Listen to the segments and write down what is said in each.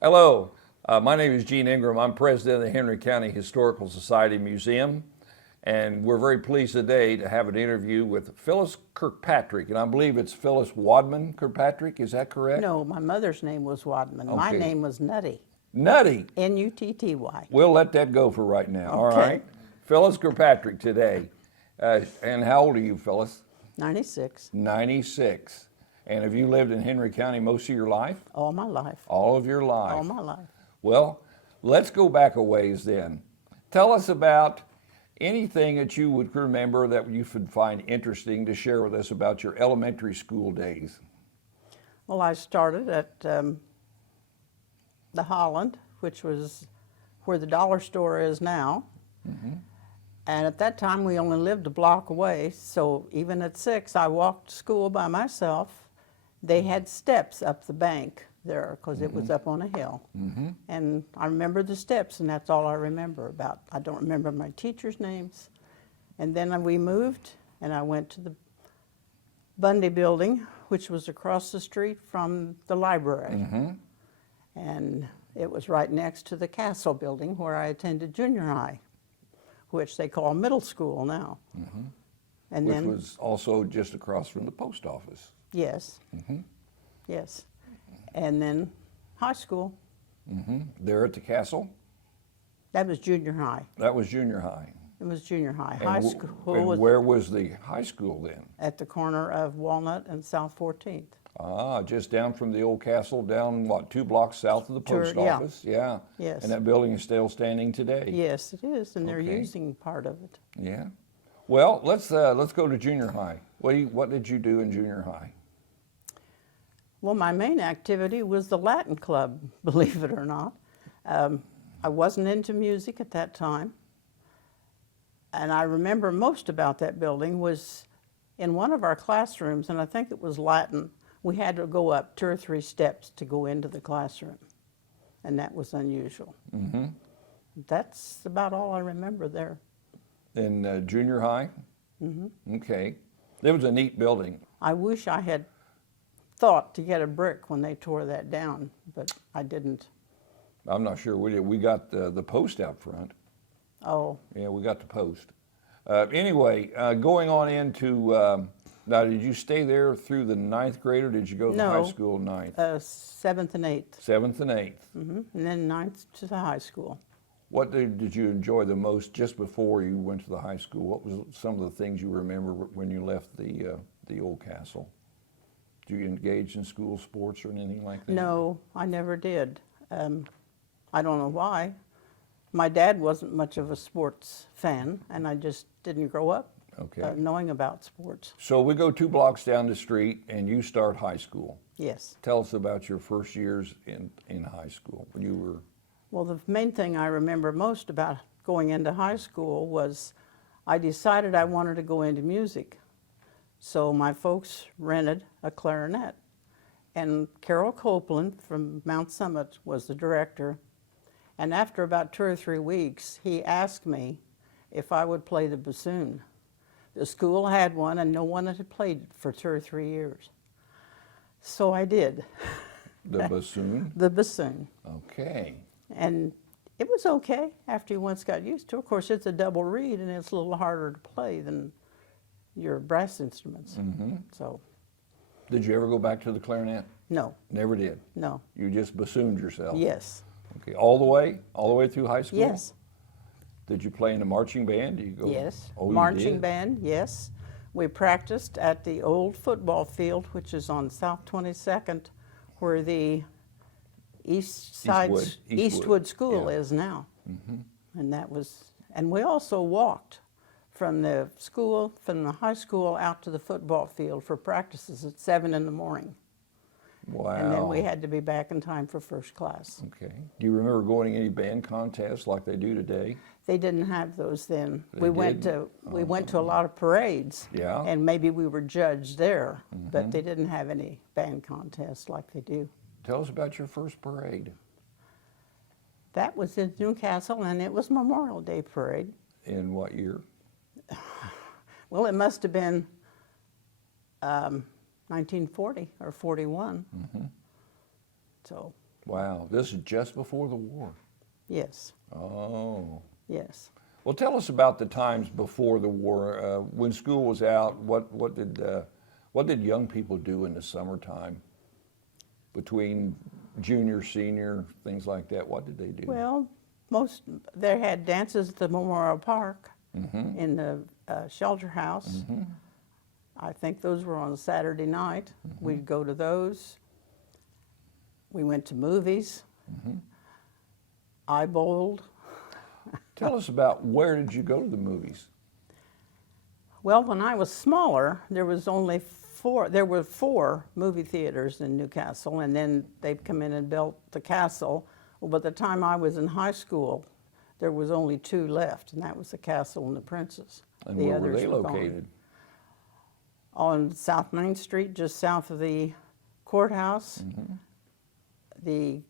Hello, my name is Gene Ingram. I'm president of the Henry County Historical Society Museum, and we're very pleased today to have an interview with Phyllis Kirkpatrick, and I believe it's Phyllis Wadman Kirkpatrick. Is that correct? No, my mother's name was Wadman. My Okay. name was Nutty. Nutty. N-U-T-T-Y. We'll let that go for right now. All Okay. right. Phyllis Kirkpatrick today. And how old are you, Phyllis? 96. 96. And have you lived in Henry County most of your life? All my life. All of your life? All my life. Well, let's go back a ways then. Tell us about anything that you would remember that you would find interesting to share with us about your elementary school days. Well, I started at the Holland, which was where the dollar store is now. And at that time, we only lived a block away, so even at 6, I walked to school by myself. They had steps up the bank there because it was up on a hill. And I remember the steps, and that's all I remember about. I don't remember my teachers' names. And then we moved, and I went to the Bundy building, which was across the street from the library. And it was right next to the Castle building where I attended junior high, which they call middle school now. And Which then, was also just across from the post office. yes, yes. And then high school, There at the castle? that was junior high. That was junior high. It was junior high. And High wh- school and was where was the high school then? at the corner of Walnut and South 14th. Ah, just down from the old castle, down, what, 2 blocks south of the post yeah. office? Yeah. Yes. And that building is still standing today? Yes, it is, and they're Okay. using part of it. Yeah. Well, let's go to junior high. What did you do in junior high? Well, my main activity was the Latin club, believe it or not. I wasn't into music at that time. And I remember most about that building was in one of our classrooms, and I think it was Latin, we had to go up 2 or 3 steps to go into the classroom. And that was unusual. That's about all I remember there. In junior high? Okay. It was a neat building. I wish I had thought to get a brick when they tore that down, but I didn't. I'm not sure we did. We got the post out front. Oh, Yeah, we got the post. Anyway, going on into, now did you stay there through the 9th grade or did you go to the No. high school 9th? 7th and 8th, 7th and 8th. and then 9th to the high school. What did you enjoy the most just before you went to the high school? What was some of the things you remember when you left the old castle? Did you engage in school sports or anything like that? No, I never did. I don't know why. My dad wasn't much of a sports fan, and I just didn't grow up Okay. knowing about sports. So we go 2 blocks down the street and you start high school. Yes. Tell us about your first years in high school when you were. Well, the main thing I remember most about going into high school was I decided I wanted to go into music. So my folks rented a clarinet. And Carol Copeland from Mount Summit was the director. And after about 2 or 3 weeks, he asked me if I would play the bassoon. The school had one, and no one had played it for 2 or 3 years. So I did. The bassoon? The bassoon. Okay. And it was okay after you once got used to it. Of course, it's a double reed, and it's a little harder to play than your brass instruments. So, Did you ever go back to the clarinet? no, Never did. no, You just bassooned yourself. yes, Okay. All the way through high school? yes, Did you play in a marching band? Did you go? yes. Oh, you Marching did? band, yes. We practiced at the old football field, which is on South 22nd, where the Eastwood School yeah. is now. And that was, and we also walked from the school, from the high school out to the football field for practices at 7 in the morning. Wow. And then we had to be back in time for first class. Okay. Do you remember going to any band contests like they do today? They didn't have those then. They We went to a lot of parades. Yeah. And maybe we were judged there, but they didn't have any band contests like they do. Tell us about your first parade. That was in Newcastle, and it was Memorial Day parade. In what year? Well, it must have been 1940 or 41. So Wow, this is just before the war. Yes, Oh. yes. Well, tell us about the times before the war. When school was out, what did young people do in the summertime? Between junior, senior, things like that, what did they do? Well, they had dances at the Memorial Park in the shelter house. I think those were on a Saturday night. We'd go to those. We went to movies. I bowled. Tell us about where did you go to the movies? Well, when I was smaller, there were four movie theaters in Newcastle, and then they'd come in and built the castle. Well, by the time I was in high school, there was only two left, and that was the Castle and the Princess. And the where were others they were gone. located? On South Main Street, just south of the courthouse. The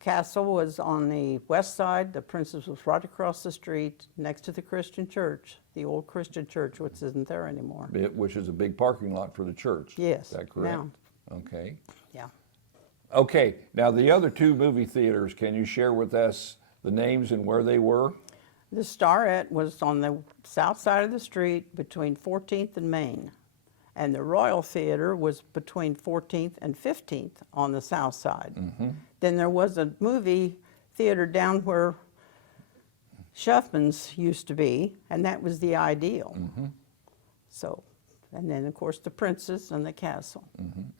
castle was on the west side. The Princess was right across the street next to the Christian church, the old Christian church, which isn't there anymore. Which is a big parking lot for the church. Yes. Is that correct? Now. Okay. Yeah. Okay, now the other two movie theaters, can you share with us the names and where they were? The Starrett was on the south side of the street between 14th and Main. And the Royal Theater was between 14th and 15th on the south side. Then there was a movie theater down where Shuffman's used to be, and that was the Ideal. So, and then of course the Princess and the Castle.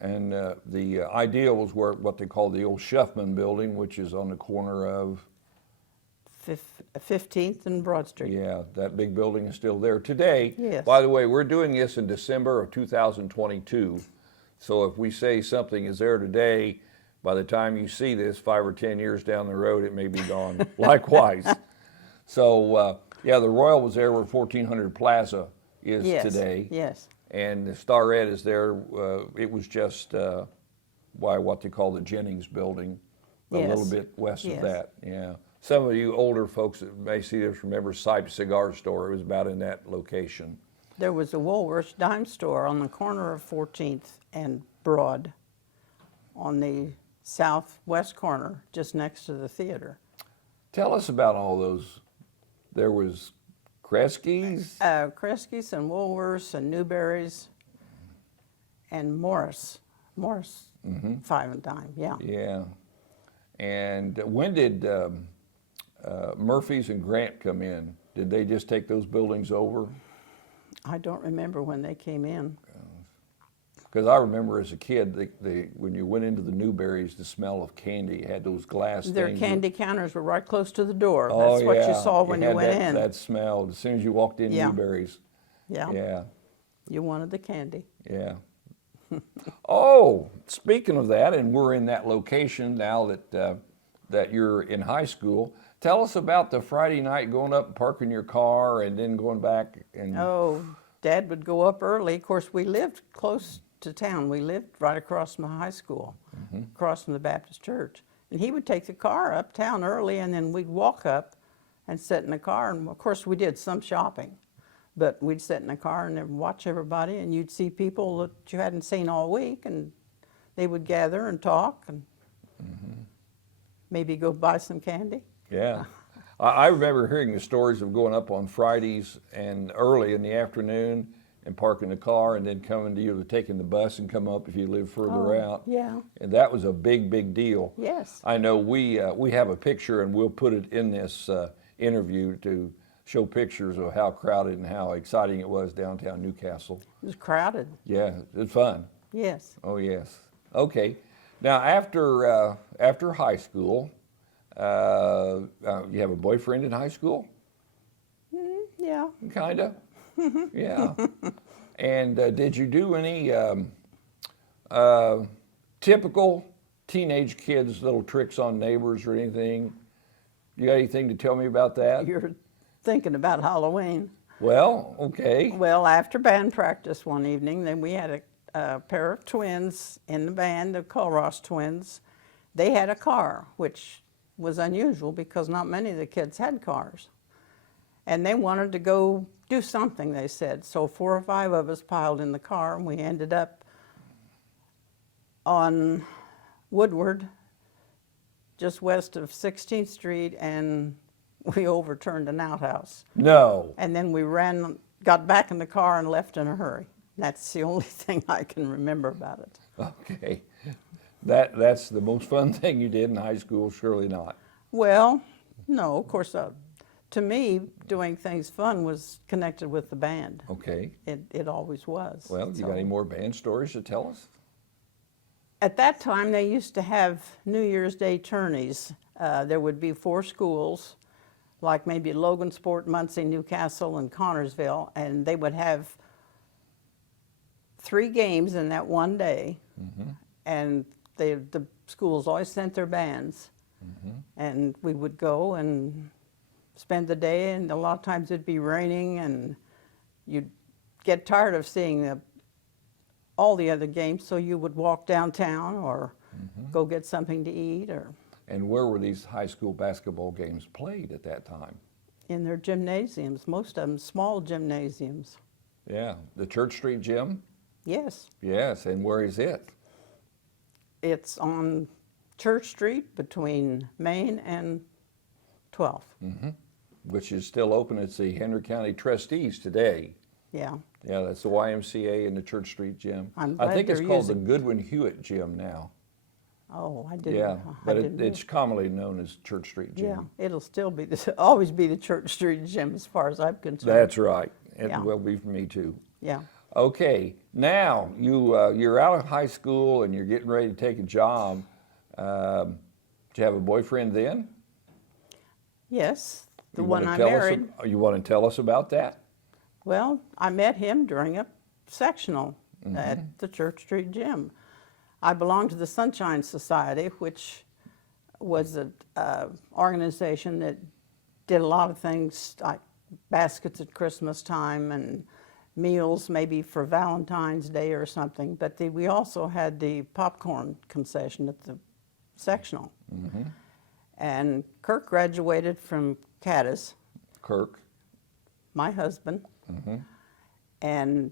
And the Ideal was what they call the old Shuffman building, which is on the corner of 15th and Broad Street. Yeah, that big building is still there today. Yes. By the way, we're doing this in December of 2022. So if we say something is there today, by the time you see this 5 or 10 years down the road, it may be gone. Likewise. So yeah, the Royal was there where 1400 Plaza is today. Yes. And the Starrett is there. It was just what they call the Jennings building, a little bit west of that. Yeah. Some of you older folks that may see this remember Sipes Cigar Store. It was about in that location. There was a Woolworth's dime store on the corner of 14th and Broad on the southwest corner, just next to the theater. Tell us about all those. There was Kresge's? Kresge's and Woolworths and Newberry's and Morris. Morris, 5 and dime, yeah. Yeah. And when did Murphy's and Grant come in? Did they just take those buildings over? I don't remember when they came in. Because I remember as a kid, when you went into the Newberry's, the smell of candy had those glass Their things. candy counters were right close to the door. Oh, That's what you saw when you went in. That smell as soon as you walked in Newberry's. Yeah. Yeah. You wanted the candy. Yeah. Oh, speaking of that, and we're in that location now that you're in high school. Tell us about the Friday night going up and parking your car and then going back and. Oh, Dad would go up early. Of course, we lived close to town. We lived right across from the high school, across from the Baptist church. And he would take the car uptown early, and then we'd walk up and sit in the car. And of course, we did some shopping, but we'd sit in the car and watch everybody, and you'd see people that you hadn't seen all week, and they would gather and talk and maybe go buy some candy. Yeah. I remember hearing the stories of going up on Fridays and early in the afternoon and parking the car and then coming to either taking the bus and come up if you live further out. Yeah. And that was a big, big deal. Yes. I know we have a picture, and we'll put it in this interview to show pictures of how crowded and how exciting it was downtown Newcastle. It was crowded. Yeah, it was fun. Yes. Oh, yes. Okay. Now, after high school, you have a boyfriend in high school? Yeah. Kinda. Yeah. And did you do any typical teenage kids' little tricks on neighbors or anything? You got anything to tell me about that? You're thinking about Halloween. Well, okay. Well, after band practice one evening, then we had a pair of twins in the band, the Colross twins. They had a car, which was unusual because not many of the kids had cars. And they wanted to go do something, they said. So 4 or 5 of us piled in the car, and we ended up on Woodward just west of 16th Street, and we overturned an outhouse. No. And then we got back in the car and left in a hurry. That's the only thing I can remember about it. Okay. That's the most fun thing you did in high school? Surely not. Well, no, of course, to me, doing things fun was connected with the band. Okay. It always was. Well, you got any more band stories to tell us? At that time, they used to have New Year's Day tourneys. There would be 4 schools, like maybe Logansport, Muncie, Newcastle, and Connorsville, and they would have 3 games in that one day, and the schools always sent their bands, and we would go and spend the day, and a lot of times it'd be raining, and you'd get tired of seeing all the other games, so you would walk downtown or go get something to eat. And where were these high school basketball games played at that time? In their gymnasiums, most of them small gymnasiums. Yeah, the Church Street Gym? Yes. Yes, and where is it? It's on Church Street between Main and 12th. Which is still open. It's the Henry County Trustees today. Yeah. Yeah, that's the YMCA and the Church Street Gym. I'm I glad think it's they're called the using- Goodwin Hewitt Gym now. Oh, I didn't. Yeah, but I didn't know. it's commonly known as Church Street Gym. Yeah, it'll still be always be the Church Street Gym as far as I'm concerned. That's right. It Yeah. will be for me too. Yeah. Okay, now you're out of high school and you're getting ready to take a job. Did you have a boyfriend then? Yes, the You one wanna I tell us married. you want to tell us about that? Well, I met him during a sectional at the Church Street Gym. I belonged to the Sunshine Society, which was an organization that did a lot of things like baskets at Christmas time and meals maybe for Valentine's Day or something. But we also had the popcorn concession at the sectional. And Kirk graduated from Caddis, Kirk. my husband, and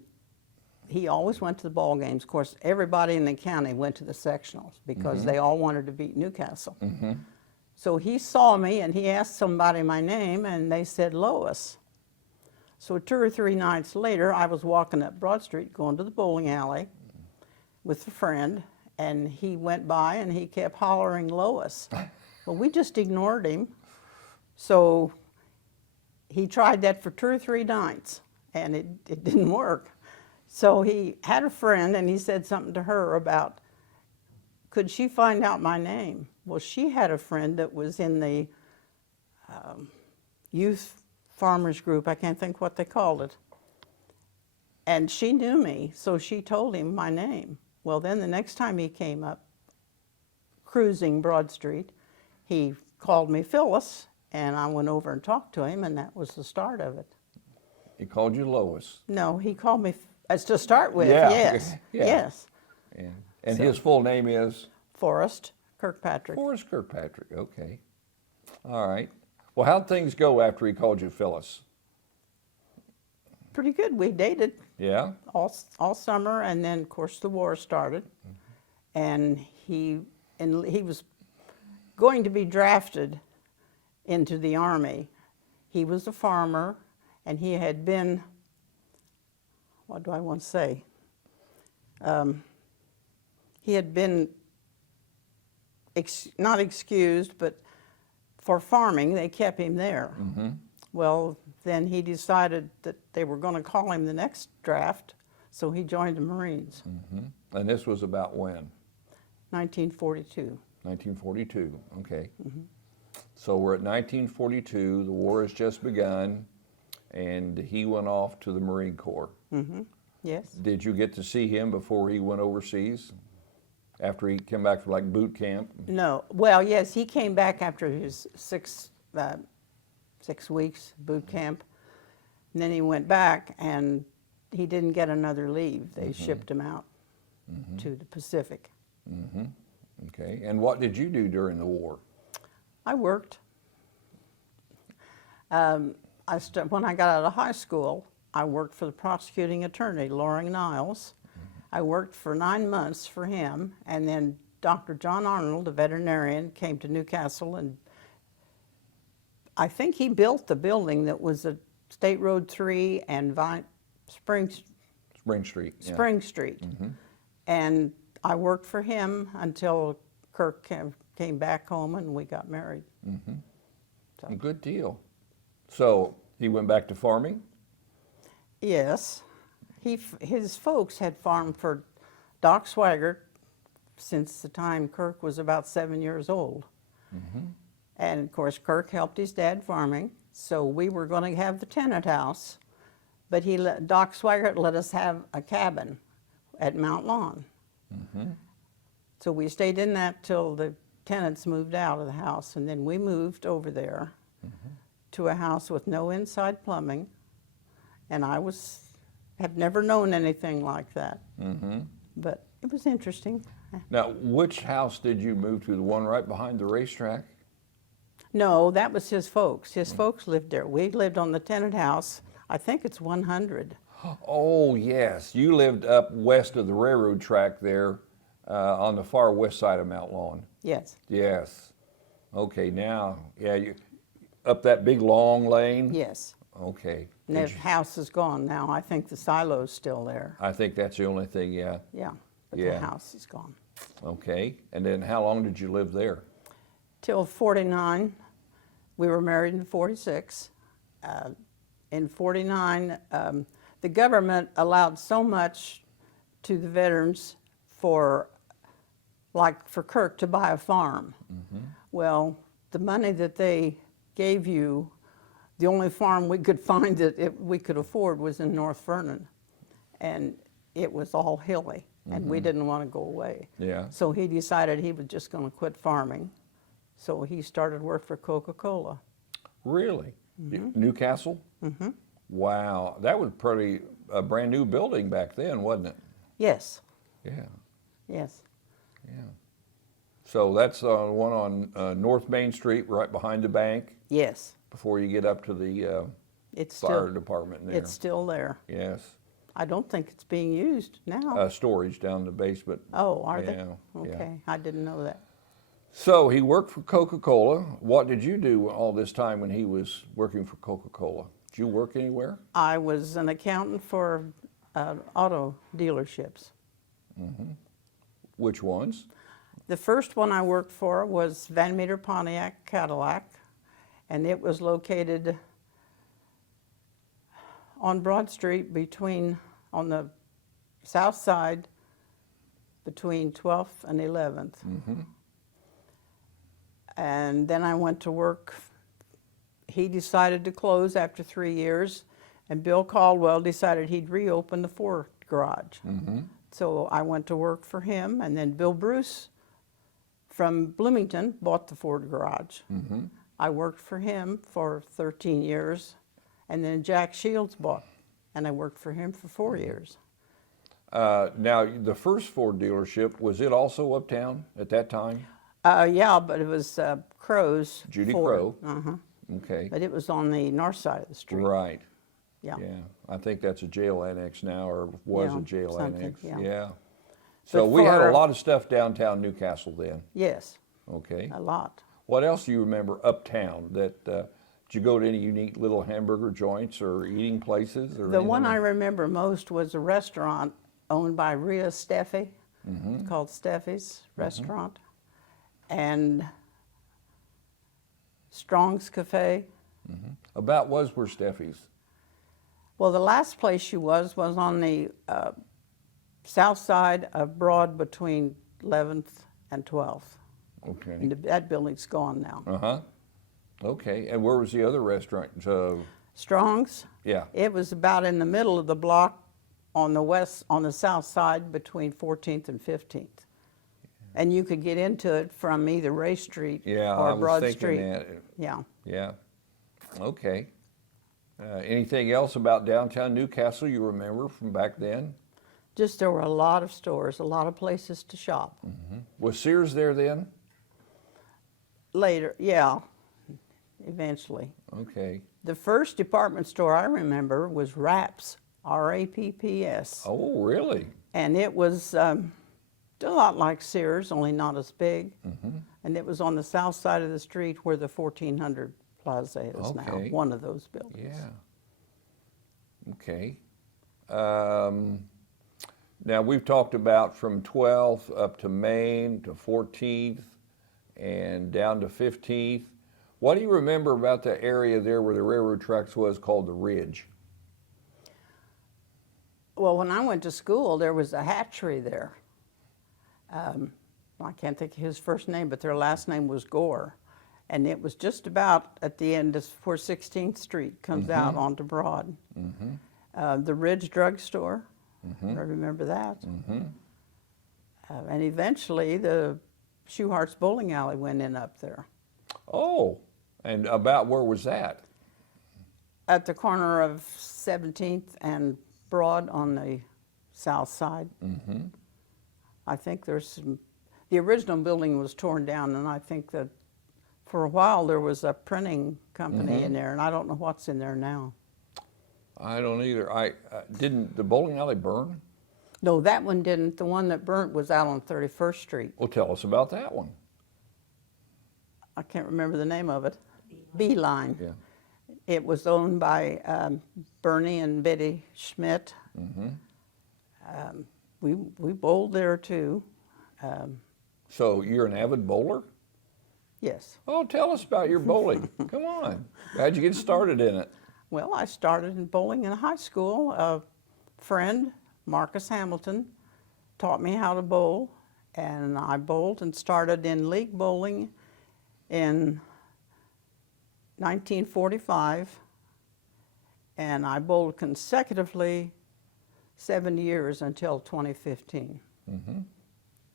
he always went to the ball games. Of course, everybody in the county went to the sectionals because they all wanted to beat Newcastle. So he saw me and he asked somebody my name, and they said Lois. So 2 or 3 nights later, I was walking up Broad Street going to the bowling alley with a friend, and he went by and he kept hollering Lois. Well, we just ignored him. So he tried that for 2 or 3 nights, and it didn't work. So he had a friend, and he said something to her about, could she find out my name? Well, she had a friend that was in the youth farmers group. I can't think what they called it. And she knew me, so she told him my name. Well, then the next time he came up, cruising Broad Street, he called me Phyllis, and I went over and talked to him, and that was the start of it. He called you Lois. No, he called me, as to start with, Yeah, yes, yeah. yes. And his full name is? Forrest Kirkpatrick. Forrest Kirkpatrick, okay. All right. Well, how'd things go after he called you Phyllis? Pretty good. We dated Yeah? all summer, and then, of course, the war started. And he was going to be drafted into the Army. He was a farmer, and he had been, what do I want to say? He had been not excused, but for farming, they kept him there. Well, then he decided that they were going to call him the next draft, so he joined the Marines. And this was about when? 1942. 1942, okay. So we're at 1942, the war has just begun, and he went off to the Marine Corps. Yes. Did you get to see him before he went overseas? After he came back from like boot camp? No. Well, yes, he came back after his 6 weeks boot camp, and then he went back, and he didn't get another leave. They shipped him out to the Pacific. Okay, and what did you do during the war? I worked. When I got out of high school, I worked for the prosecuting attorney, Loring Niles. I worked for 9 months for him, and then Dr. John Arnold, a veterinarian, came to Newcastle, and I think he built the building that was at State Road 3 and Spring Street. Yeah. Spring Street. And I worked for him until Kirk came back home and we got married. So. Good deal. So he went back to farming? Yes. His folks had farmed for Doc Swaggart since the time Kirk was about 7 years old. And of course, Kirk helped his dad farming, so we were going to have the tenant house, but Doc Swaggart let us have a cabin at Mount Lawn. So we stayed in that till the tenants moved out of the house, and then we moved over there to a house with no inside plumbing, and have never known anything like that. But it was interesting. Now, which house did you move to? The one right behind the racetrack? No, that was his folks. His folks lived there. We lived on the tenant house. I think it's 100. Oh, yes. You lived up west of the railroad track there on the far west side of Mount Lawn. Yes. Yes. Okay, now, yeah, you up that big long lane? Yes. Okay. And the house is gone now. I think the silo's still there. I think that's the only thing, yeah. Yeah, but Yeah. the house is gone. Okay. And then how long did you live there? Till 49. We were married in 46. In 49, the government allowed so much to the veterans for Kirk to buy a farm. Well, the money that they gave you, the only farm we could find that we could afford was in North Vernon. And it was all hilly, and we didn't want to go away. Yeah. So he decided he was just going to quit farming. So he started work for Coca-Cola. Really? Newcastle? Wow. That was pretty a brand new building back then, wasn't it? Yes. Yeah. Yes. Yeah. So that's one on North Main Street, right behind the bank, Yes. before you get up to the It's fire still department there. it's still there. Yes. I don't think it's being used now. Storage down in the basement. Oh, are yeah, they? yeah. Okay, I didn't know that. So he worked for Coca-Cola. What did you do all this time when he was working for Coca-Cola? Did you work anywhere? I was an accountant for auto dealerships. Which ones? The first one I worked for was Van Meter Pontiac Cadillac, and it was located on Broad Street on the south side between 12th and 11th. And then I went to work. He decided to close after 3 years, and Bill Caldwell decided he'd reopen the Ford garage. So I went to work for him, and then Bill Bruce from Bloomington bought the Ford garage. I worked for him for 13 years, and then Jack Shields bought, and I worked for him for 4 years. Now, the first Ford dealership, was it also uptown at that time? Yeah, but it was Crow's Judy Ford. Crow. Okay. But it was on the north side of the street. Right. Yeah. Yeah. I think that's a jail annex now, or was Yeah, a jail something, annex. yeah. So But we had a for- lot of stuff downtown Newcastle then. Yes, Okay. a lot. What else do you remember uptown? Did you go to any unique little hamburger joints or eating places? Or The one I anything? remember most was a restaurant owned by Rhea Steffi. It's called Steffi's Restaurant. And Strong's Cafe. About was where Steffi's. Well, the last place she was on the south side of Broad between 11th and 12th. Okay. And that building's gone now. Okay. And where was the other restaurant? Strong's, Yeah. it was about in the middle of the block on the south side between 14th and 15th. And you could get into it from either Ray Street Yeah, or I was Broad thinking Street. that. Yeah. Yeah. Okay. Anything else about downtown Newcastle you remember from back then? Just there were a lot of stores, a lot of places to shop. Was Sears there then? Later, yeah, eventually. Okay. The first department store I remember was Rapps, R-A-P-P-S. Oh, really? And it was a lot like Sears, only not as big. And it was on the south side of the street where the 1400 Plaza is now, Okay. one of those buildings. Yeah. Okay. Now we've talked about from 12th up to Main to 14th and down to 15th. What do you remember about the area there where the railroad tracks was called the Ridge? Well, when I went to school, there was a hatchery there. I can't think of his first name, but their last name was Gore. And it was just about at the end of where 16th Street comes out onto Broad. The Ridge Drugstore, I remember that. And eventually the Shoehart's Bowling Alley went in up there. Oh, and about where was that? At the corner of 17th and Broad on the south side. I think there's some, the original building was torn down, and I think that for a while there was a printing company in there, and I don't know what's in there now. I don't either. Didn't the bowling alley burn? No, that one didn't. The one that burnt was out on 31st Street. Well, tell us about that one. I can't remember the name of it. Beeline. Yeah. It was owned by Bernie and Betty Schmidt. We bowled there too. So you're an avid bowler? Yes. Oh, tell us about your bowling. Come on. How'd you get started in it? Well, I started in bowling in high school. A friend, Marcus Hamilton, taught me how to bowl, and I bowled and started in league bowling in 1945, and I bowled consecutively 7 years until 2015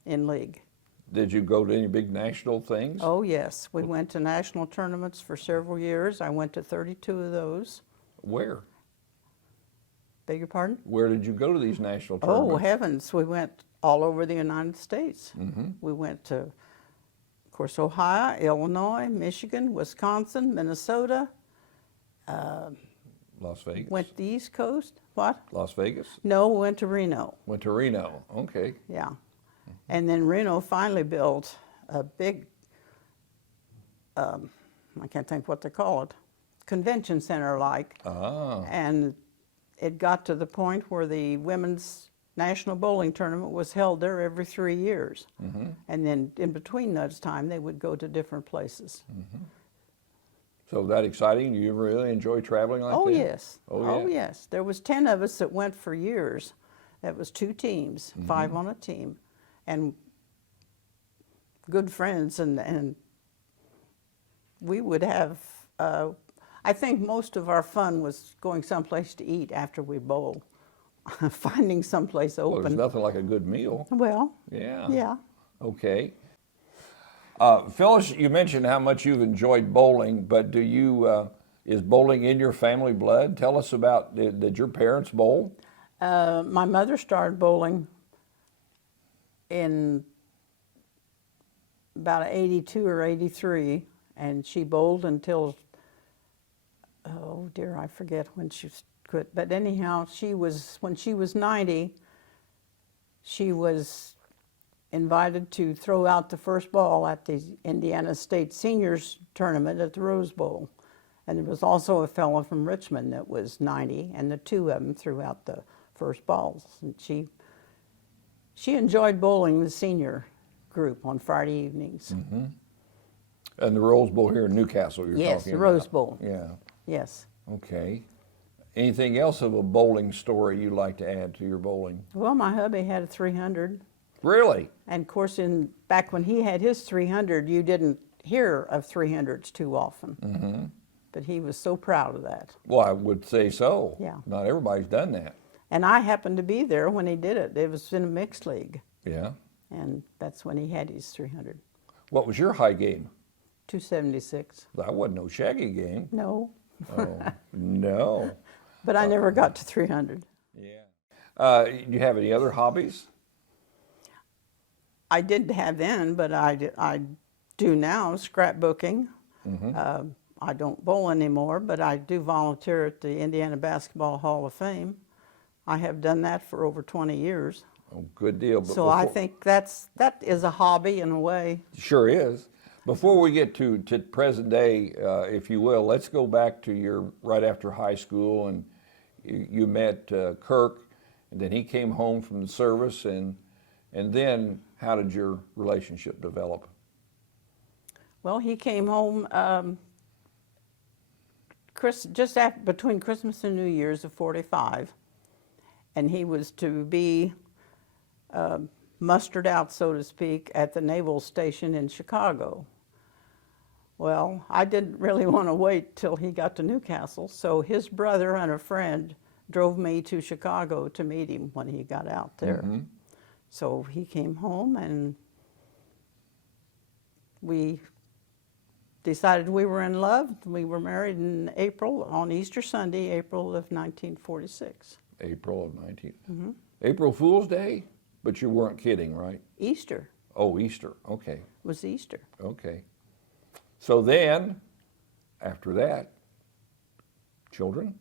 in league. Did you go to any big national things? Oh yes, we went to national tournaments for several years. I went to 32 of those. Where? Beg your pardon? Where did you go to these national tournaments? Oh heavens, we went all over the United States. We went to, of course, Ohio, Illinois, Michigan, Wisconsin, Minnesota. Las Vegas. Went to the East Coast. What? Las Vegas? No, went to Reno. Went to Reno. Okay. Yeah. And then Reno finally built a big, I can't think what they call it, convention center like. Ah. And it got to the point where the women's national bowling tournament was held there every 3 years. And then in between those time, they would go to different places. So that exciting? You really enjoy traveling like Oh that? yes. Oh, Oh yeah. yes. There was 10 of us that went for years. That was 2 teams, 5 on a team, and good friends. And we would have. I think most of our fun was going someplace to eat after we bowl, finding someplace Well, there's open. nothing like a good meal. Well, Yeah. yeah. Okay. Phyllis, you mentioned how much you've enjoyed bowling, but do you, is bowling in your family blood? Tell us about, did your parents bowl? My mother started bowling in about 82 or 83, and she bowled until, oh dear, I forget when she quit. But anyhow, when she was 90, she was invited to throw out the first ball at the Indiana State Seniors Tournament at the Rose Bowl. And there was also a fellow from Richmond that was 90, and the 2 of them threw out the first balls. And she enjoyed bowling the senior group on Friday evenings. And the Rose Bowl here in Newcastle you're Yes, talking the about. Rose Bowl. Yeah. Yes. Okay. Anything else of a bowling story you'd like to add to your bowling? Well, my hubby had a 300. Really? And of course, back when he had his 300, you didn't hear of 300s too often. But he was so proud of that. Well, I would say so. Yeah. Not everybody's done that. And I happened to be there when he did it. It was in a mixed league. Yeah. And that's when he had his 300. What was your high game? 276. That wasn't no shaggy game. No. Oh, no. But I never got to 300. Yeah. Do you have any other hobbies? I did have then, but I do now, scrapbooking. I don't bowl anymore, but I do volunteer at the Indiana Basketball Hall of Fame. I have done that for over 20 years. Oh, good deal. But So I think that is a hobby in a way. Sure is. Before we get to present day, if you will, let's go back to your right after high school, and you met Kirk, and then he came home from the service, and then how did your relationship develop? Well, he came home between Christmas and New Year's of '45, and he was to be mustered out, so to speak, at the naval station in Chicago. Well, I didn't really want to wait till he got to Newcastle, so his brother and a friend drove me to Chicago to meet him when he got out there. Mm-hmm. So he came home, and we decided we were in love. We were married in April, on Easter Sunday, April of 1946. April of 19. Mm-hmm. April Fool's Day? But you weren't kidding, right? Easter. Oh, Easter. Okay. Was Easter. Okay. So then, after that, children?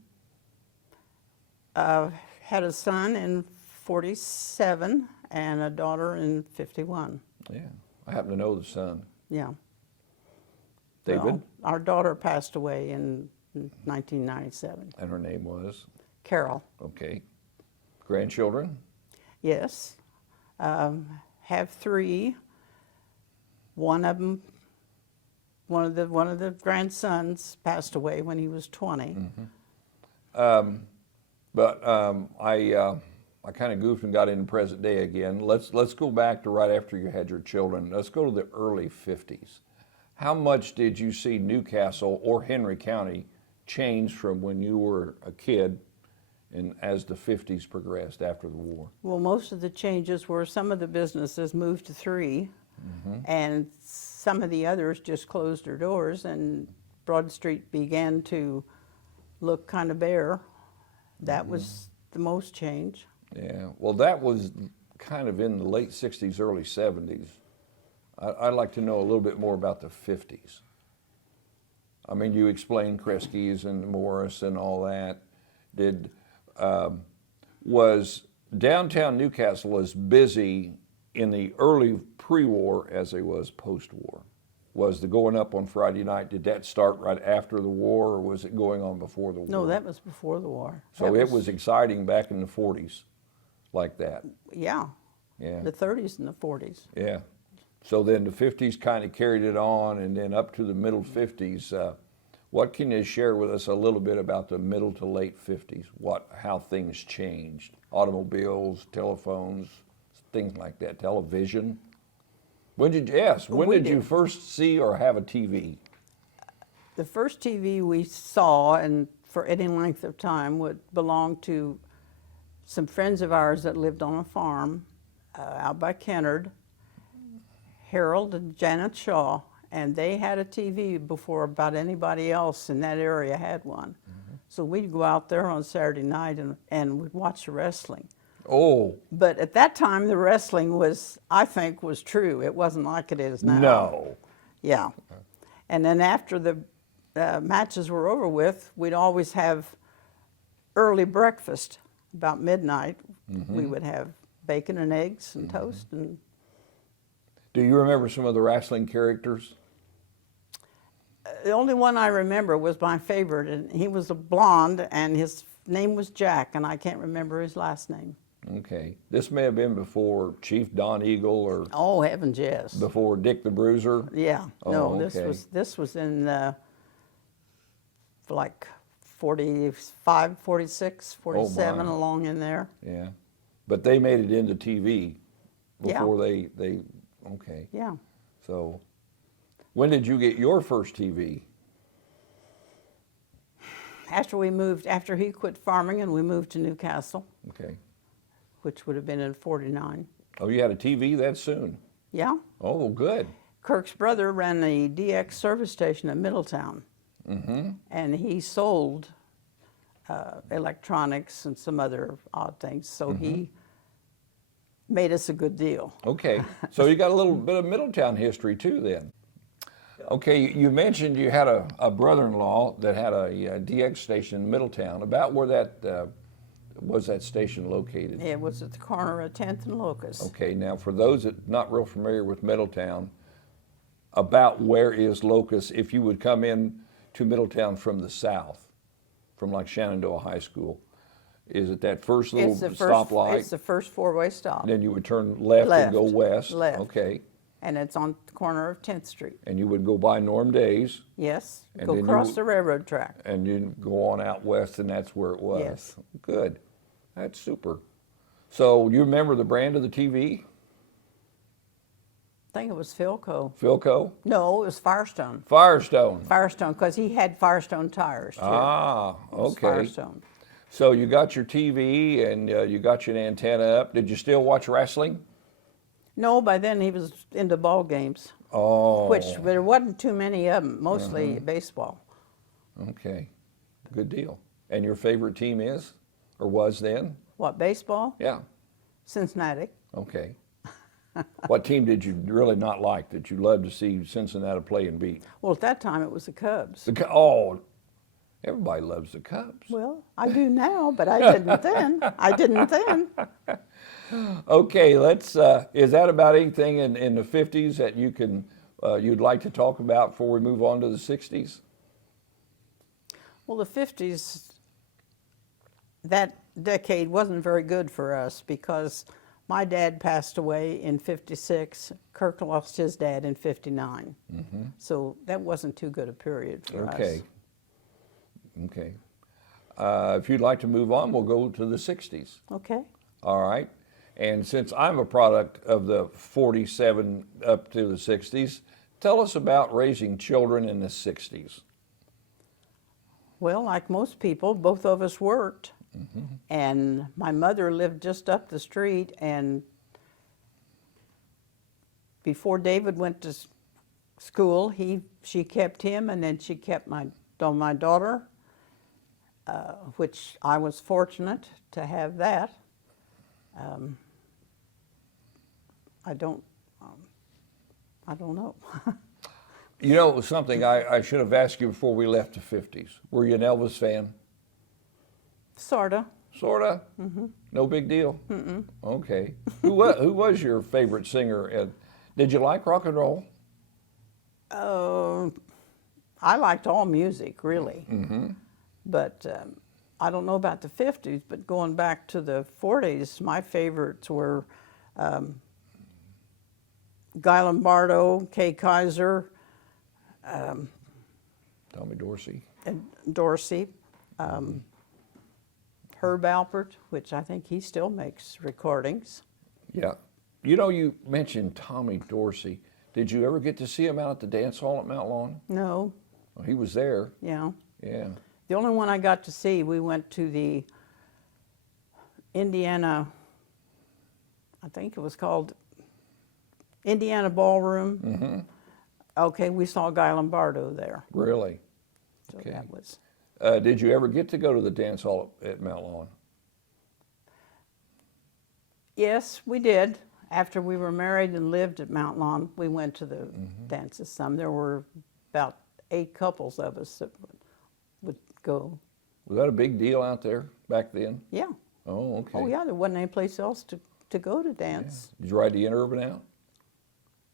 Had a son in 47 and a daughter in 51. Yeah. I happen to know the son. Yeah. David? Well, our daughter passed away in 1997. And her name was? Carol. Okay. Grandchildren? Yes. Have 3. One of the grandsons passed away when he was 20. Mm-hmm. I kind of goofed and got into present day again. Let's go back to right after you had your children. Let's go to the early 50s. How much did you see Newcastle or Henry County change from when you were a kid and as the 50s progressed after the war? Well, most of the changes were some of the businesses moved to 3, and some of the others just closed their doors, and Broad Street began to look kind of bare. That was the most change. Yeah, well, that was kind of in the late 60s, early 70s. I'd like to know a little bit more about the 50s. I mean, you explained Kresge's and Morris and all that. Was downtown Newcastle as busy in the early pre-war as it was post-war? Was the going up on Friday night, did that start right after the war, or was it going on before the war? No, that was before the war. So it was exciting back in the 40s like that? Yeah. Yeah. The 30s and the 40s. Yeah. So then the 50s kind of carried it on, and then up to the middle 50s. What can you share with us a little bit about the middle to late 50s? How things changed? Automobiles, telephones, things like that, television. When did you first see or have a TV? The first TV we saw, and for any length of time, would belong to some friends of ours that lived on a farm out by Kennard, Harold and Janet Shaw, and they had a TV before about anybody else in that area had one. So we'd go out there on Saturday night and we'd watch the wrestling. Oh. But at that time, the wrestling I think, was true. It wasn't like it is now. No. Yeah. And then after the matches were over with, we'd always have early breakfast. About midnight, we would have bacon and eggs and toast. And do you remember some of the wrestling characters? the only one I remember was my favorite, and he was a blonde, and his name was Jack, and I can't remember his last name. Okay. This may have been before Chief Don Eagle or Oh, heavens, yes. before Dick the Bruiser? Yeah. Oh, No, okay. this was in like 45, 46, 47, my. along in there. Yeah. But they made it into TV Yeah. before they okay. Yeah. So when did you get your first TV? After he quit farming and we moved to Newcastle, Okay. which would have been in '49. Oh, you had a TV that soon? Yeah. Oh, good. Kirk's brother ran the DX service station in Middletown. Mm-hmm. And he sold electronics and some other odd things, so he made us a good deal. Okay. So you got a little bit of Middletown history too then. Okay, you mentioned you had a brother-in-law that had a DX station in Middletown. About where that, was that station located? It was at the corner of 10th and Locust. Okay, now for those that not real familiar with Middletown, about where is Locust if you would come in to Middletown from the south, from like Shenandoah High School? Is it that first little stoplight? It's the first four-way stop. And then you would turn left and go west? Left. Okay. And it's on the corner of 10th Street. And you would go by Norm Day's? Yes, And go then across the railroad track. And you go on out west, and that's where it was? Yes. Good. That's super. So you remember the brand of the TV? I think it was Philco. Philco? No, it was Firestone. Firestone. Firestone, because he had Firestone tires, too. Ah, It was okay. Firestone. So you got your TV and you got your antenna up. Did you still watch wrestling? No, by then he was into ball games, Oh. which there wasn't too many of them, mostly baseball. Okay. Good deal. And your favorite team is, or was then? What, baseball? Yeah. Cincinnati. Okay. What team did you really not like that you loved to see Cincinnati play and beat? Well, at that time it was the Cubs. Oh, everybody loves the Cubs. Well, I do now, but I didn't then. I didn't then. Okay, let's. Is that about anything in the 50s that you can you'd like to talk about before we move on to the 60s? Well, the 50s, that decade wasn't very good for us because my dad passed away in 56. Kirk lost his dad in 59. So that wasn't too good a period for us. Okay. Okay. If you'd like to move on, we'll go to the 60s. Okay. All right. And since I'm a product of the 47 up to the 60s, tell us about raising children in the 60s. Well, like most people, both of us worked. And my mother lived just up the street, and before David went to school, she kept him, and then she kept my daughter, which I was fortunate to have that. I don't know. You know, it was something I should have asked you before we left the 50s. Were you an Elvis fan? Sorta. Sorta? No big deal? Okay. Who was your favorite singer? Did you like rock and roll? I liked all music, really. But I don't know about the 50s, but going back to the 40s, my favorites were Guy Lombardo, Kay Kaiser, Tommy Dorsey. and Dorsey, Herb Alpert, which I think he still makes recordings. Yeah. You know, you mentioned Tommy Dorsey. Did you ever get to see him out at the dance hall at Mount Lawn? No, Well, he was there. yeah. Yeah. The only one I got to see, we went to the Indiana, I think it was called Indiana Ballroom. Okay, we saw Guy Lombardo there. Really? So Okay. that was, Did you ever get to go to the dance hall at Mount Lawn? yes, we did. After we were married and lived at Mount Lawn, we went to the dances some. There were about 8 couples of us that would go. Was that a big deal out there back then? Yeah. Oh, okay. Oh, yeah, there wasn't any place else to go to dance. Did you ride the Interurban out?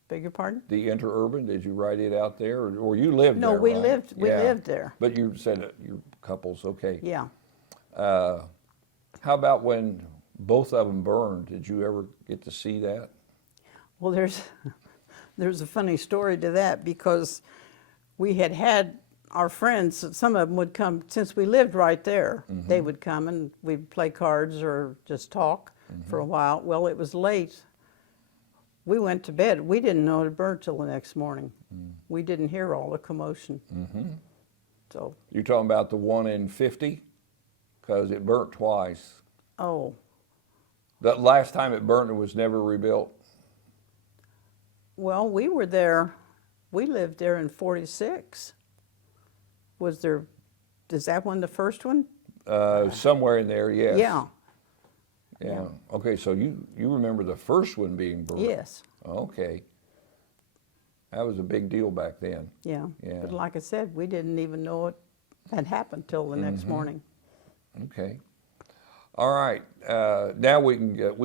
Beg your pardon? The Interurban, did you ride it out there? Or you lived No, there, we right? lived there. But you said that your couples, okay. Yeah. How about when both of them burned? Did you ever get to see that? Well, there's a funny story to that because we had our friends, some of them would come, since we lived right there, they would come and we'd play cards or just talk for a while. Well, it was late. We went to bed. We didn't know it burned till the next morning. We didn't hear all the commotion. So, You're talking about the one in 50? Because it burnt twice. oh, The last time it burnt, it was never rebuilt. well, we were there. We lived there in 46. Is that one the first one? Somewhere in there, yes. Yeah. Yeah. Okay, so you remember the first one being burnt? Yes. Okay. That was a big deal back then. Yeah. Yeah. But like I said, we didn't even know it had happened till the next morning. Okay. All right. Now we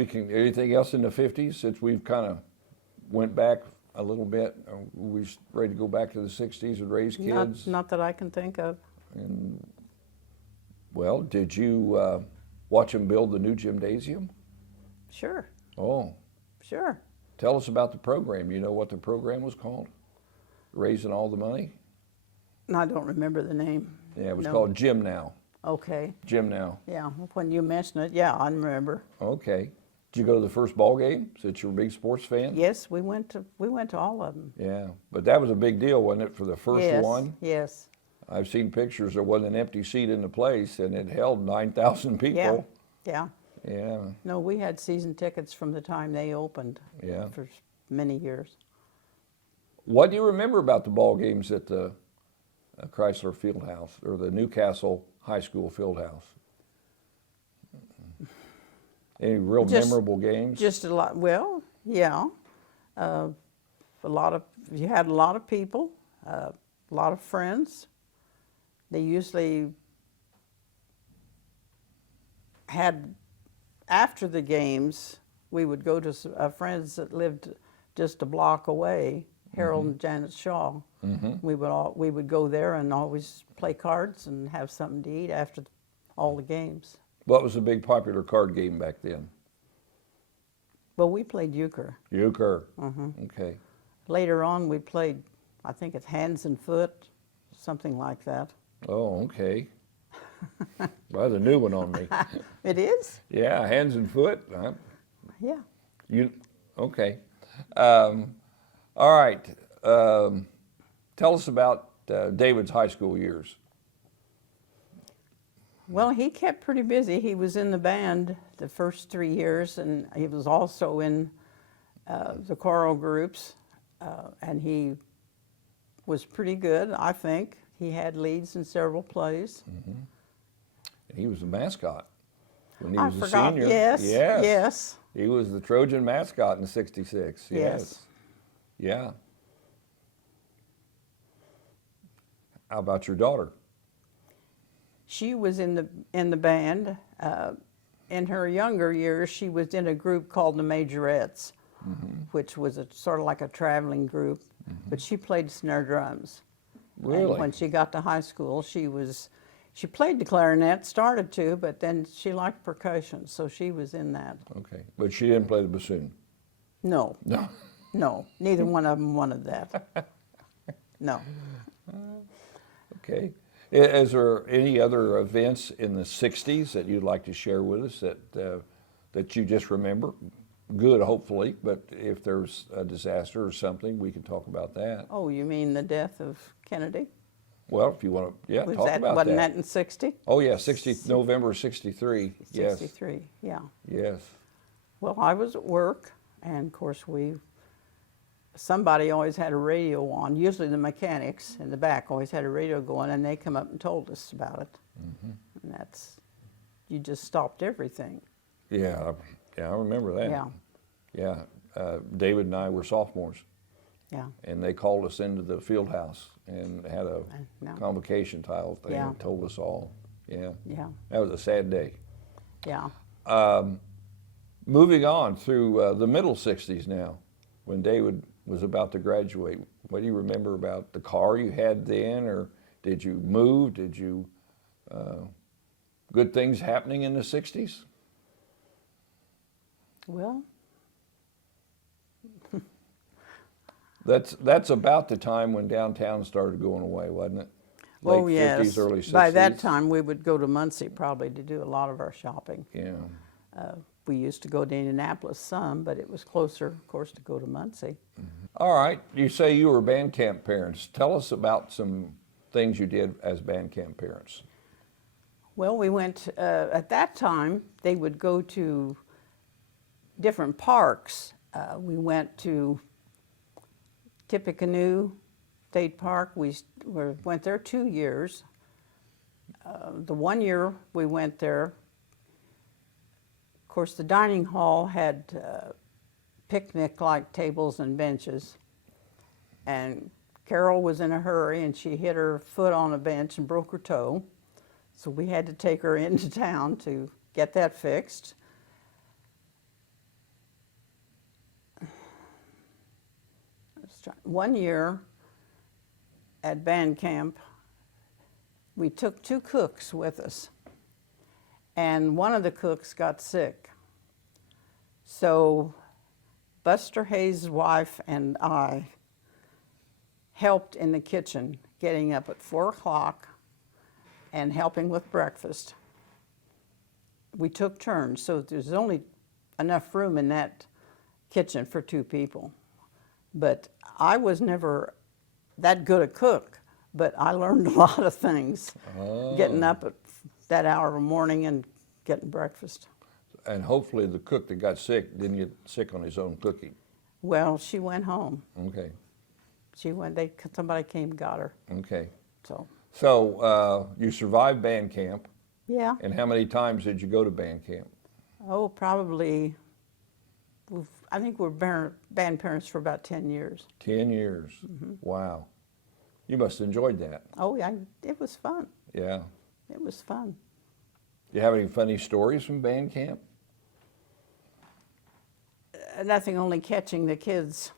can, anything else in the 50s since we've kind of went back a little bit? Are we ready to go back to the 60s and raise kids? Not that I can think of. And, well, did you watch them build the new gymnasium? Sure, Oh, sure. tell us about the program. You know what the program was called? Raising all the money? I don't remember the name. Yeah, it was No. called Gym Now. Okay, Gym Now. yeah, when you mention it, yeah, I remember. Okay. Did you go to the first ball game since you're a big sports fan? Yes, we went to all of them. Yeah, but that was a big deal, wasn't it, for the first Yes, one? yes, I've seen pictures. There wasn't an empty seat in the place, and it held 9,000 people. yeah. Yeah, No, we had season tickets from the time they opened yeah. for many years. What do you remember about the ball games at the Chrysler Fieldhouse or the Newcastle High School Fieldhouse? Any real memorable games? Just a lot. Well, yeah, you had a lot of people, a lot of friends. They usually had, after the games, we would go to friends that lived just a block away, Harold and Janet Shaw. We would go there and always play cards and have something to eat after all the games. What was the big popular card game back then? Well, we played euchre. Euchre. Okay. Later on, we played, I think it's hands and foot, something like that. Oh, okay. Well, that's a new one on me. It is? Yeah, hands and foot. Yeah. Okay. All right. Tell us about David's high school years. Well, he kept pretty busy. He was in the band the first 3 years, and he was also in the choral groups, and he was pretty good, I think. He had leads in several plays. And he was the mascot when he I was a forgot. senior. Yes, yes. He was the Trojan mascot in '66. Yes. Yeah. How about your daughter? She was in the band. In her younger years, she was in a group called the Majorettes, which was sort of like a traveling group, but she played snare drums. Really? And when she got to high school, she played the clarinet, started to, but then she liked percussion, so she was in that. Okay. But she didn't play the bassoon? No, No. no, neither one of them wanted that. No. Okay. Is there any other events in the '60s that you'd like to share with us that you just remember? Good, hopefully, but if there's a disaster or something, we can talk about that. Oh, you mean the death of Kennedy? Well, if you want to, yeah, talk about Wasn't that. that in 60? Oh, yeah, November '63. Yes. 63, yeah. Yes. Well, I was at work, and of course somebody always had a radio on. Usually the mechanics in the back always had a radio going, and they come up and told us about it. And you just stopped everything. Yeah, I remember that. Yeah, Yeah. David and I were sophomores, yeah, and they called us into the field house and had a yeah. convocation tile thing Yeah. and told us all. Yeah. yeah, That was a sad day. yeah. Moving on through the middle '60s now, when David was about to graduate, what do you remember about the car you had then, or did you move? Did you, good things happening in the '60s? Well, That's about the time when downtown started going away, wasn't it? Late oh yes. 50s, early 60s. By that time, we would go to Muncie probably to do a lot of our shopping. Yeah. We used to go to Indianapolis some, but it was closer, of course, to go to Muncie. All right. You say you were band camp parents. Tell us about some things you did as band camp parents. Well, we went, at that time, they would go to different parks. We went to Tippecanoe State Park. We went there 2 years. The 1 year we went there, of course, the dining hall had picnic-like tables and benches. And Carol was in a hurry, and she hit her foot on a bench and broke her toe. So we had to take her into town to get that fixed. One year at band camp, we took 2 cooks with us, and one of the cooks got sick. So Buster Hayes' wife and I helped in the kitchen, getting up at 4 o'clock and helping with breakfast. We took turns, so there's only enough room in that kitchen for 2 people. But I was never that good a cook, but I learned a lot of things getting up at that hour of the morning and getting breakfast. And hopefully the cook that got sick didn't get sick on his own cooking. Well, she went home. Okay. She went. Somebody came and got her. Okay. So you survived band camp. yeah. And how many times did you go to band camp? Oh, probably. I think we're band parents for about 10 years. 10 years. Wow. You must have enjoyed that. Oh yeah, it was fun. Yeah. It was fun. Do you have any funny stories from band camp? Nothing, only catching the kids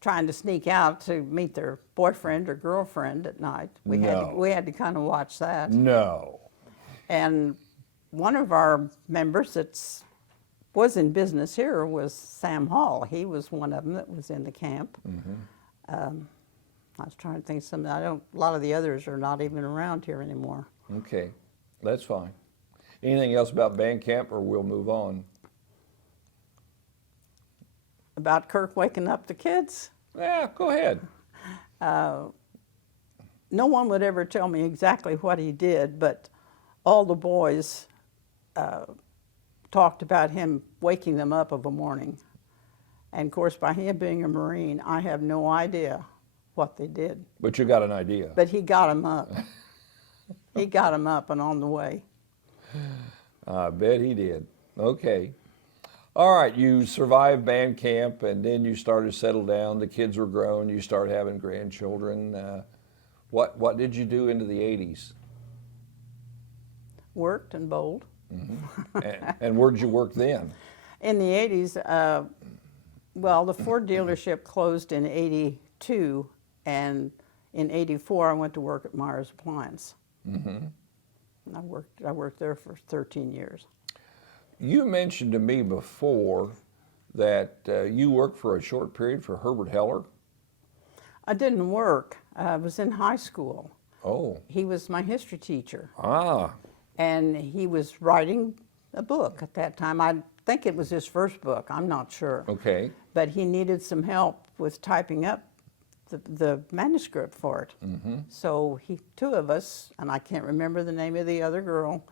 trying to sneak out to meet their boyfriend or girlfriend at night. We had to kind of watch that. No. And one of our members that was in business here was Sam Hall. He was one of them that was in the camp. I was trying to think of something. A lot of the others are not even around here anymore. Okay, that's fine. Anything else about band camp, or we'll move on? About Kirk waking up the kids? Yeah, go ahead. No one would ever tell me exactly what he did, but all the boys talked about him waking them up of a morning. And of course, by him being a Marine, I have no idea what they did. But you got an idea. But he got them up. He got them up and on the way. I bet he did. Okay. All right, you survived band camp, and then you started to settle down. The kids were grown. You started having grandchildren. What did you do into the 80s? Worked and bowled. And where did you work then? In the 80s, well, the Ford dealership closed in 82, and in 84 I went to work at Myers Appliance. And I worked there for 13 years. You mentioned to me before that you worked for a short period for Herbert Heller. I didn't work. I was in high school. Oh. He was my history teacher. Ah. And he was writing a book at that time. I think it was his first book. I'm not sure. Okay. But he needed some help with typing up the manuscript for it. So 2 of us, and I can't remember the name of the other girl,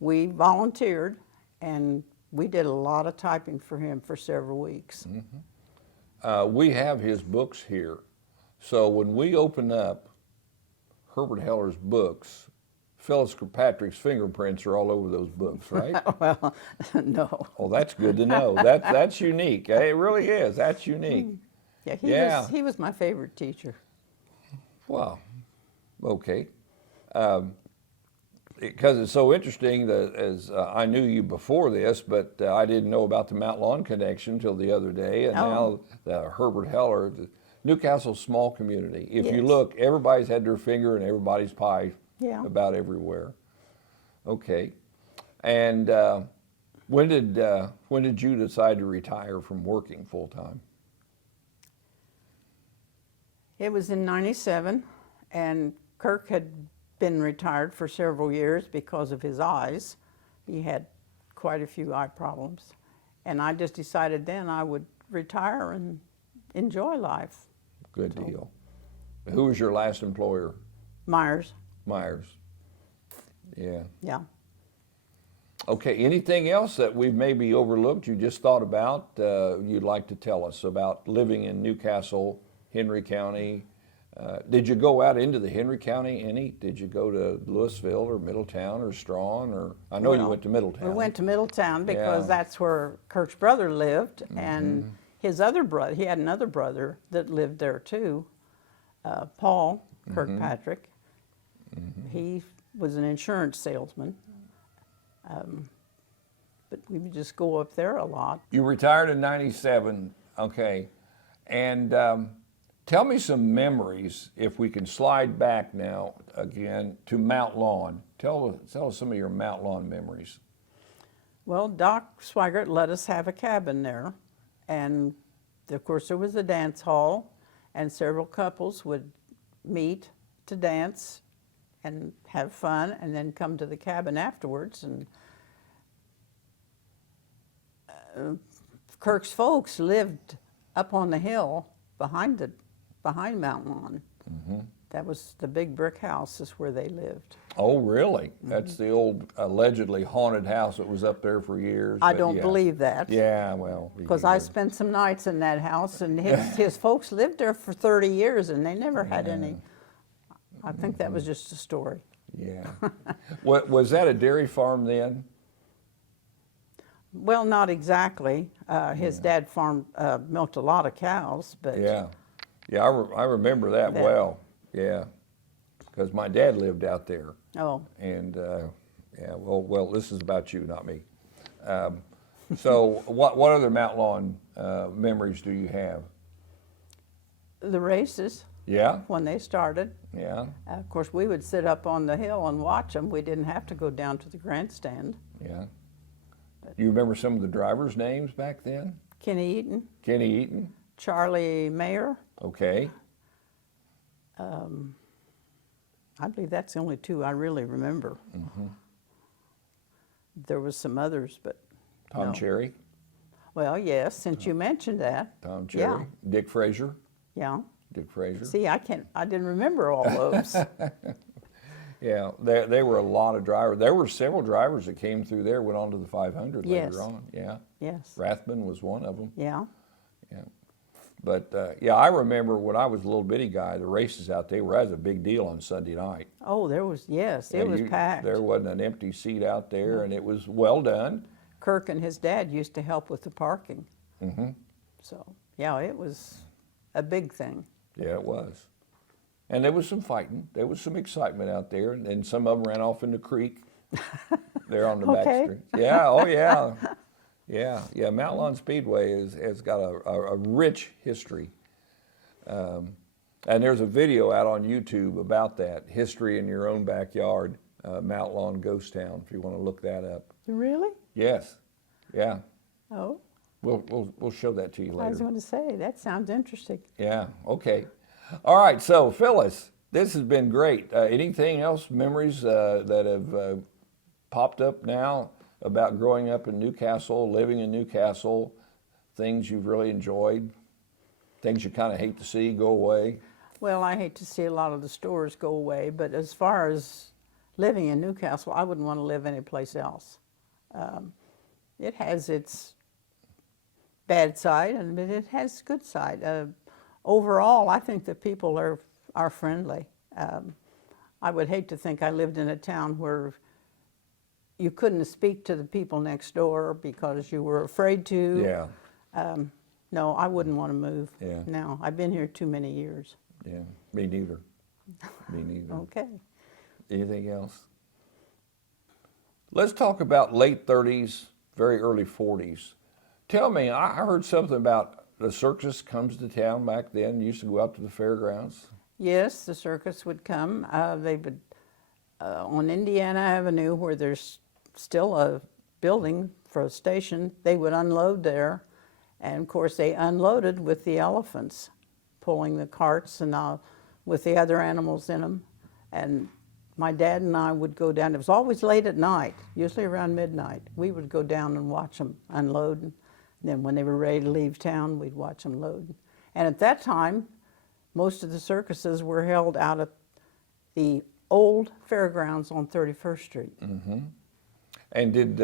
we volunteered, and we did a lot of typing for him for several weeks. We have his books here. So when we open up Herbert Heller's books, Phyllis Kirkpatrick's fingerprints are all over those books, right? Well, no. Oh, that's good to know. That's unique. It really is. That's unique. Yeah, he was my favorite teacher. Wow. Okay. Because it's so interesting that as I knew you before this, but I didn't know about the Mount Lawn connection until the other day, and now Herbert Heller, Newcastle's small community. If you look, everybody's had their finger in everybody's pie about everywhere. Okay. And when did you decide to retire from working full time? It was in '97, and Kirk had been retired for several years because of his eyes. He had quite a few eye problems. And I just decided then I would retire and enjoy life. Good deal. Who was your last employer? Myers. Myers. Yeah. Yeah. Okay, anything else that we've maybe overlooked, you just thought about, you'd like to tell us about living in Newcastle, Henry County? Did you go out into the Henry County any? Did you go to Louisville or Middletown or Strawn? Or I know you went to Middletown. We went to Middletown because that's where Kirk's brother lived, and his other brother, he had another brother that lived there too, Paul Kirkpatrick. He was an insurance salesman, But we would just go up there a lot. You retired in '97, okay. And tell me some memories, if we can slide back now again to Mount Lawn. Tell us some of your Mount Lawn memories. Well, Doc Swigert let us have a cabin there. And of course there was a dance hall, and several couples would meet to dance and have fun and then come to the cabin afterwards. And Kirk's folks lived up on the hill behind Mount Lawn. Mm-hmm. That was the big brick house is where they lived. Oh, really? Mm-hmm. That's the old allegedly haunted house that was up there for years. I don't believe that. Yeah, well. Because I spent some nights in that house, and his folks lived there for 30 years, and they never had any. I think that was just a story. Yeah. Was that a dairy farm then? Well, not exactly. His dad milked a lot of cows, but yeah, I remember that well. Yeah, because my dad lived out there. Oh. And yeah, well, this is about you, not me. So, what other Mount Lawn memories do you have? The races. Yeah. When they started. Yeah. Of course, we would sit up on the hill and watch them. We didn't have to go down to the grandstand. Yeah. You remember some of the drivers' names back then? Kenny Eaton. Kenny Eaton. Charlie Mayer. Okay. I believe that's the only two I really remember. Mm-hmm. There was some others, but Tom no. Cherry. Well, yes, since you mentioned that. Tom Cherry. Yeah. Dick Frazier. Yeah. Dick Frazier. See, I didn't remember all those. Yeah, there were a lot of drivers. There were several drivers that came through there, went on to the 500 later on. Yeah. Yes. Rathman was one of them. Yeah. Yeah. But yeah, I remember when I was a little bitty guy, the races out there were as a big deal on Sunday night. Oh, it was packed. There wasn't an empty seat out there, and it was well done. Kirk and his dad used to help with the parking. Mm-hmm. So, yeah, it was a big thing. Yeah, it was. And there was some fighting. There was some excitement out there, and some of them ran off in the creek there on the back street. Yeah, oh yeah. Yeah, Mount Lawn Speedway has got a rich history. And there's a video out on YouTube about that, history in your own backyard, Mount Lawn Ghost Town, if you want to look that up. Really? Yes, yeah. Oh. We'll show that to you later. I was going to say, that sounds interesting. Yeah, okay. All right, so Phyllis, this has been great. Anything else, memories that have popped up now about growing up in Newcastle, living in Newcastle, things you've really enjoyed, things you kind of hate to see go away? Well, I hate to see a lot of the stores go away, but as far as living in Newcastle, I wouldn't want to live anyplace else. It has its bad side, but it has good side. Overall, I think that people are friendly. I would hate to think I lived in a town where you couldn't speak to the people next door because you were afraid to. Yeah. No, I wouldn't want to move. Yeah. No, I've been here too many years. Yeah, me neither. Me neither. Okay. Anything else? Let's talk about late 30s, very early 40s. Tell me, I heard something about the circus comes to town back then. You used to go out to the fairgrounds. Yes, the circus would come. They would, on Indiana Avenue, where there's still a building for a station, they would unload there. And of course, they unloaded with the elephants, pulling the carts and with the other animals in them. And my dad and I would go down. It was always late at night, usually around midnight. We would go down and watch them unload. And then when they were ready to leave town, we'd watch them load. And at that time, most of the circuses were held out at the old fairgrounds on 31st Street. Mm-hmm. And did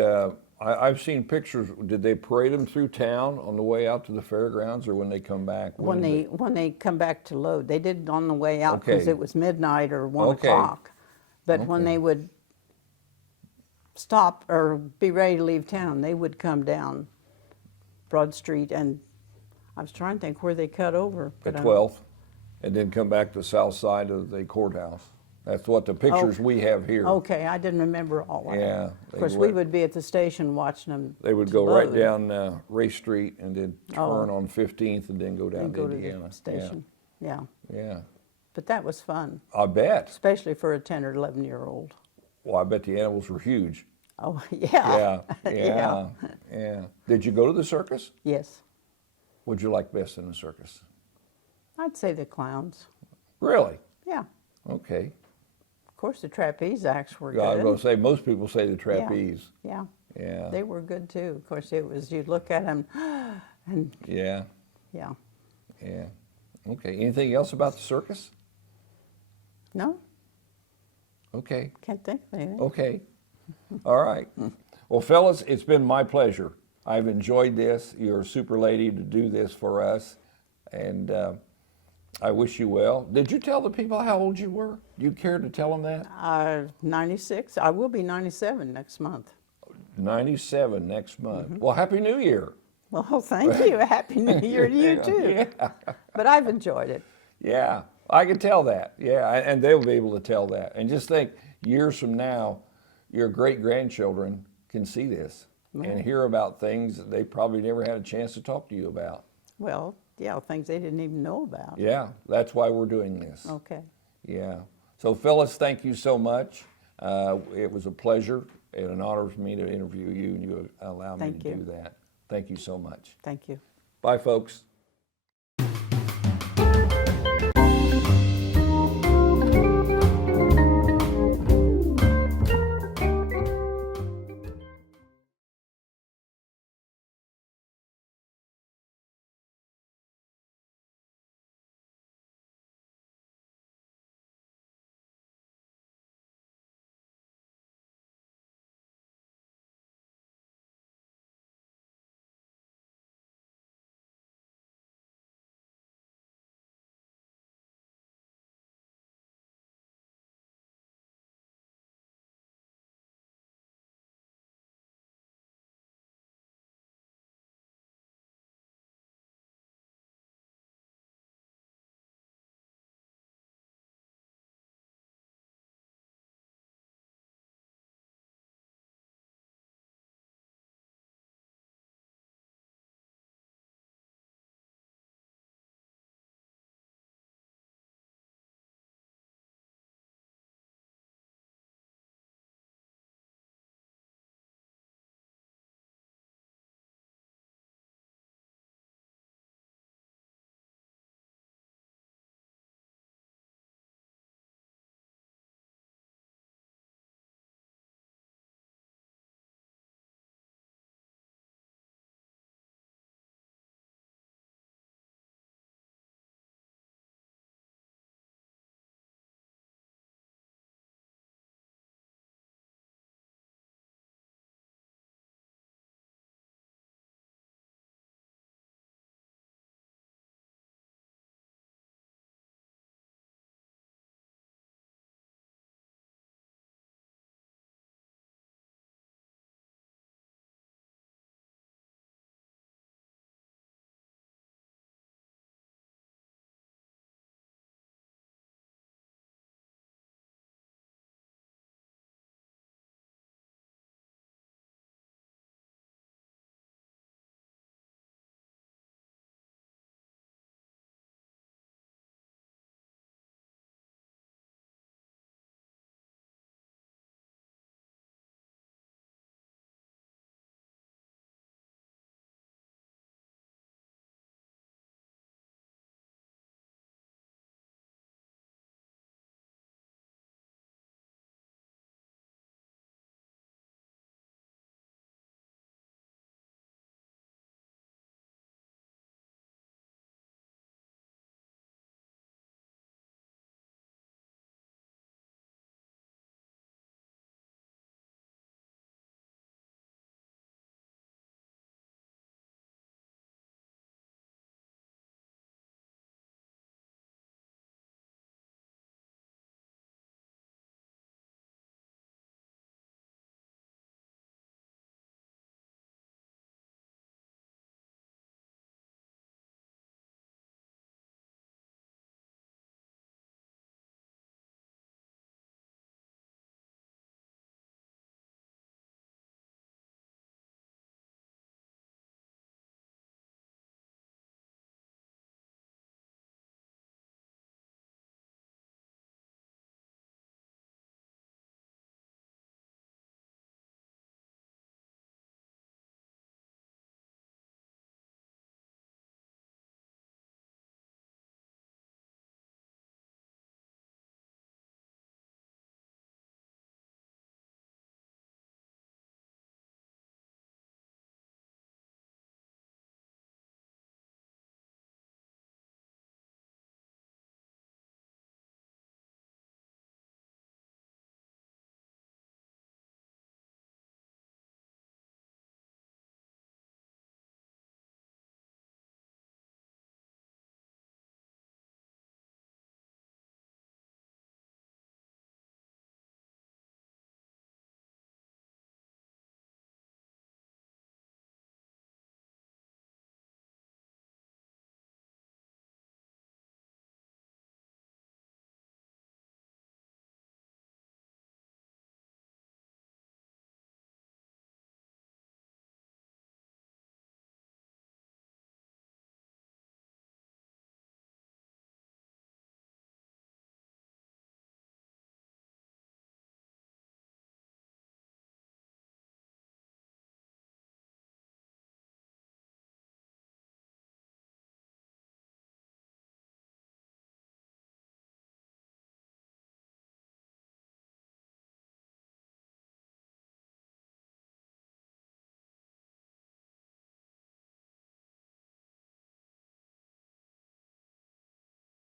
I've seen pictures? Did they parade them through town on the way out to the fairgrounds, or when they come back? When they come back to load, they did it on the way out because it was midnight or 1 o'clock. But when they would stop or be ready to leave town, they would come down Broad Street, and I was trying to think where they cut over. At 12th, and then come back to the south side of the courthouse. That's what the pictures we have here. Okay, I didn't remember all that. Yeah, Of course, we would be at the station watching them. They would go right down Race Street and then turn on 15th and then go down and to go to Indiana. the station. Yeah. Yeah. But that was fun, I bet. especially for a 10 or 11-year-old. Well, I bet the animals were huge. Oh, yeah. Yeah. Did you go to the circus? Yes. What'd you like best in the circus? I'd say the clowns. Really? Yeah. Okay. Of course, the trapeze acts were I was good. going to say, most people say the trapeze. Yeah. Yeah. They were good too. Of course, it was, you'd look at them and Yeah. yeah. Yeah. Okay. Anything else about the circus? No, Okay. can't think of anything. Okay. All right. Well, Phyllis, it's been my pleasure. I've enjoyed this. You're a super lady to do this for us. And I wish you well. Did you tell the people how old you were? Do you care to tell them that? 96. I will be 97 next month. 97 next month. Well, Happy New Year. Well, thank you. Happy New Year to you too. Yeah. But I've enjoyed it. Yeah, I can tell that. Yeah, and they'll be able to tell that. And just think, years from now, your great-grandchildren can see this and hear about things that they probably never had a chance to talk to you about. Well, yeah, things they didn't even know about. Yeah, that's why we're doing this. Okay. Yeah. So, Phyllis, thank you so much. It was a pleasure and an honor for me to interview you, and you allowed me Thank to you. do that. Thank you so much. Thank you. Bye, folks.